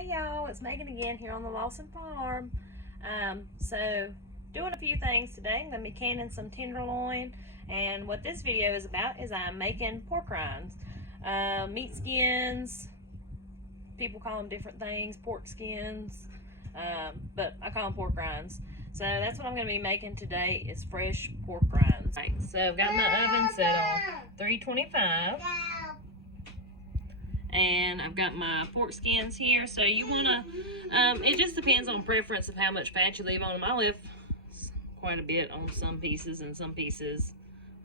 Hey y'all, it's Megan again here on the Lawson Farm. So doing a few things today. I'm going to be canning some tenderloin, and what this video is about is I'm making pork rinds. Meat skins, people call them different things, pork skins, but I call them pork rinds. So that's what I'm going to be making today is fresh pork rinds. Right, so I've got my oven set on 325. And I've got my pork skins here. So you want to, it just depends on preference of how much fat you leave on them. I left quite a bit on some pieces, and some pieces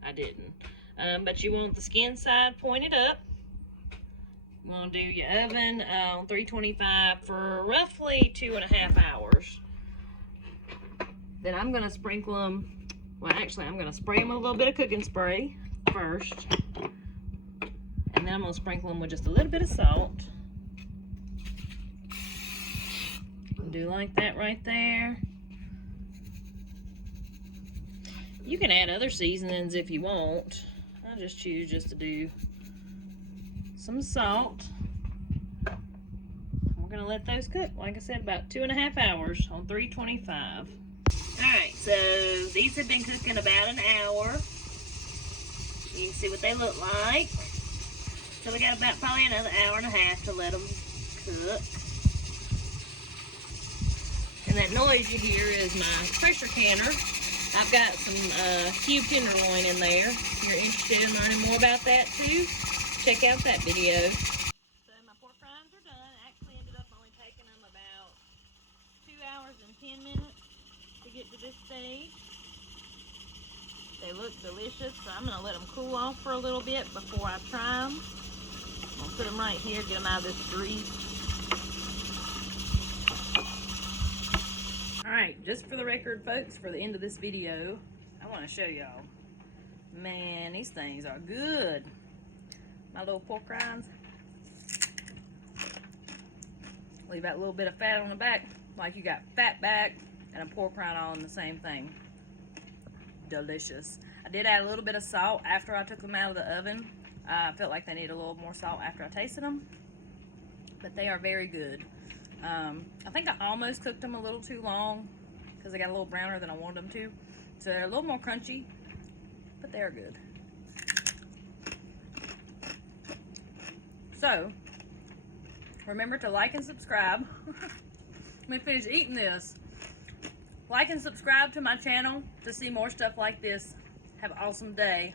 I didn't. But you want the skin side pointed up. You want to do your oven on 325 for roughly 2.5 hours. Then I'm going to sprinkle them, well actually I'm going to spray them with a little bit of cooking spray first. And then I'm going to sprinkle them with just a little bit of salt. Do like that right there. You can add other seasonings if you want. I just choose just to do some salt. We're going to let those cook, like I said, about 2.5 hours on 325. Alright, so these have been cooking about an hour. You can see what they look like. So we got about probably another hour and a half to let them cook. And that noise you hear is my pressure canner. I've got some cube tenderloin in there. If you're interested in learning more about that too, check out that video. So my pork rinds are done. Actually ended up only taking them about 2 hours and 10 minutes to get to this stage. They look delicious, so I'm going to let them cool off for a little bit before I try them. I'll put them right here, get them out of this grease. Alright, just for the record, folks, for the end of this video, I want to show y'all. Man, these things are good. My little pork rinds. Leave that little bit of fat on the back, like you got fat back and a pork rind on the same thing. Delicious. I did add a little bit of salt after I took them out of the oven. I felt like they need a little more salt after I tasted them, but they are very good. I think I almost cooked them a little too long because they got a little browner than I wanted them to. So they're a little more crunchy, but they are good. So, remember to like and subscribe. Let me finish eating this. Like and subscribe to my channel to see more stuff like this. Have an awesome day.